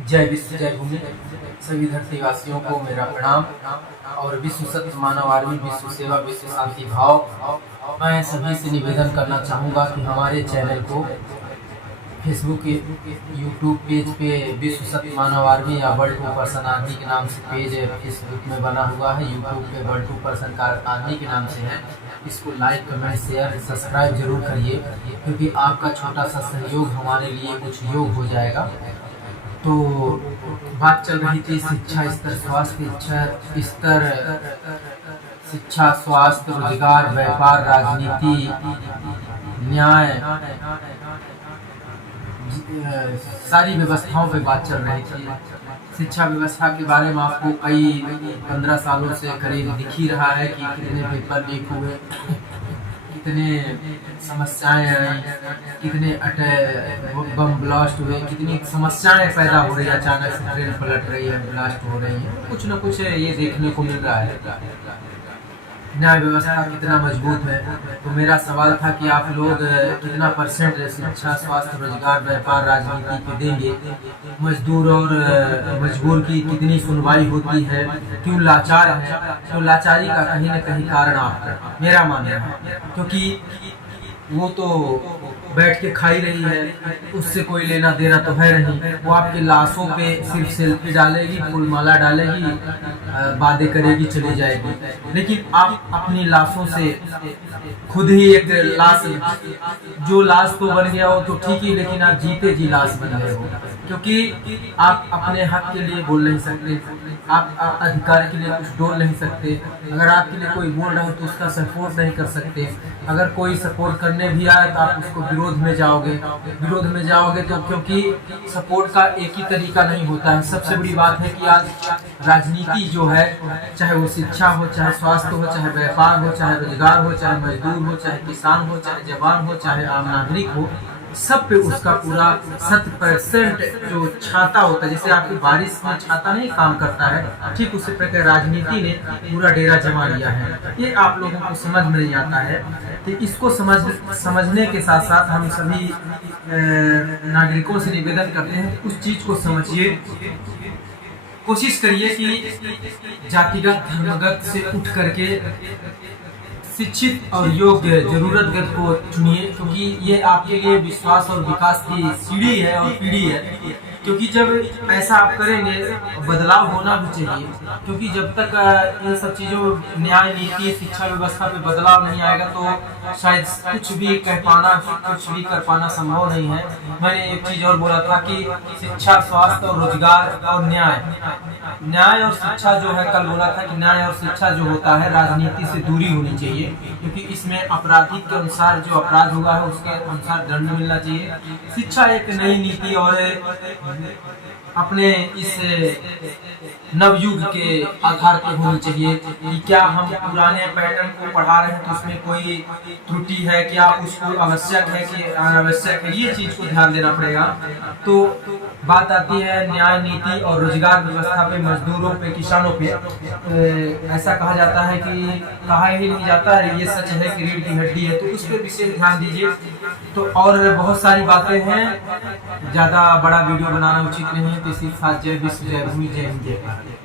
जय विश्व जय भूमि। सभी धरतीवासियों को मेरा प्रणाम और विश्व सत्य मानव आर्मी, विश्व सेवा, विश्व शांति भाव। मैं सभी से निवेदन करना चाहूँगा कि हमारे चैनल को फेसबुक के यूट्यूब पेज पे विश्व सत्य मानव आर्मी या वर्ल्ड टू पर्सन आर्मी के नाम से पेज फेसबुक में बना हुआ है। यूट्यूब पे वर्ल्ड टू पर्सन आर्मी के नाम से है। इसको लाइक, कमेंट, शेयर, सब्सक्राइब जरूर करिए, क्योंकि आपका छोटा सा सहयोग हमारे लिए कुछ योग हो जाएगा। तो बात चल रही थी शिक्षा स्तर, स्वास्थ्य स्तर, शिक्षा, स्वास्थ्य, रोजगार, व्यापार, राजनीति, न्याय, सारी व्यवस्थाओं पे बात चल रही थी। शिक्षा व्यवस्था के बारे में आपको कई 15 सालों से करीब दिख ही रहा है कि कितने पेपर लीक हुए, कितने समस्याएं आई, कितने बम ब्लास्ट हुए, कितनी समस्याएं पैदा हो रही है। अचानक से ट्रेन पलट रही है, ब्लास्ट हो रही है, कुछ न कुछ ये देखने को मिल रहा है। न्याय व्यवस्था कितना मजबूत है। तो मेरा सवाल था कि आप लोग कितना परसेंट शिक्षा, स्वास्थ्य, रोजगार, व्यापार, राजनीति पे देंगे। मजदूर और मजबूर की कितनी सुनवाई होती है, क्यों लाचार है। तो लाचारी का कहीं न कहीं कारण आप, मेरा मानना है, क्योंकि वो तो बैठ के खाई रही है, उससे कोई लेना देना तो है नहीं। वो आपके लाशों पे सिर्फ सेल्फी डालेगी, फूलमाला डालेगी, बातें करेगी, चली जाएगी। लेकिन आप अपनी लाशों से खुद ही एक लाश, जो लाश तो बन गया हो तो ठीक ही, लेकिन आप जीते जी लाश बन गए हो, क्योंकि आप अपने हक के लिए बोल नहीं सकते, आप अधिकार के लिए कुछ बोल नहीं सकते। अगर आपके लिए कोई बोल रहा है तो उसका सपोर्ट नहीं कर सकते। अगर कोई सपोर्ट करने भी आए तो आप उसको विरोध में जाओगे तो, क्योंकि सपोर्ट का एक ही तरीका नहीं होता है। सबसे बड़ी बात है कि आज राजनीति जो है, चाहे वो शिक्षा हो, चाहे स्वास्थ्य हो, चाहे व्यापार हो, चाहे रोजगार हो, चाहे मजदूर हो, चाहे किसान हो, चाहे जवान हो, चाहे आम नागरिक हो, सब पे उसका पूरा 100% जो छाता होता है, जैसे आपकी बारिश में छाता नहीं काम करता है, ठीक उसी प्रकार राजनीति ने पूरा डेरा जमा लिया है। ये आप लोगों को समझ में नहीं आता है। तो इसको समझने के साथ साथ हम सभी नागरिकों से निवेदन करते हैं, उस चीज को समझिए, कोशिश करिए कि जातिगत, धर्मगत से उठ करके शिक्षित और योग्य जरूरतगत को चुनिए, क्योंकि ये आपके लिए विश्वास और विकास की सीढ़ी है और पीढ़ी है। क्योंकि जब ऐसा आप करेंगे, बदलाव होना भी चाहिए, क्योंकि जब तक इन सब चीज़ों, न्याय नीति, शिक्षा व्यवस्था पे बदलाव नहीं आएगा तो शायद कुछ भी कर पाना संभव नहीं है। मैंने एक चीज़ और बोला था कि शिक्षा, स्वास्थ्य और रोजगार और न्याय और शिक्षा जो है, कल बोला था कि न्याय और शिक्षा जो होता है, राजनीति से दूरी होनी चाहिए, क्योंकि इसमें अपराधी के अनुसार जो अपराध हुआ है उसके अनुसार दंड मिलना चाहिए। शिक्षा एक नई नीति और अपने इस नवयुग के आधार पर होनी चाहिए कि क्या हम पुराने पैटर्न को पढ़ा रहे हैं तो उसमें कोई त्रुटि है, क्या उसको आवश्यक है कि अनावश्यक है, ये चीज को ध्यान देना पड़ेगा। तो बात आती है न्याय नीति और रोजगार व्यवस्था पे, मजदूरों पे, किसानों पे। ऐसा कहा जाता है कि कहा ही नहीं जाता है, ये सच है कि रीढ़ की हड्डी है, तो उस पर विशेष ध्यान दीजिए। तो और बहुत सारी बातें हैं, ज़्यादा बड़ा वीडियो बनाना उचित नहीं है। तो इसी के साथ जय विश्व, जय भूमि, जय हिंद, जय भारत।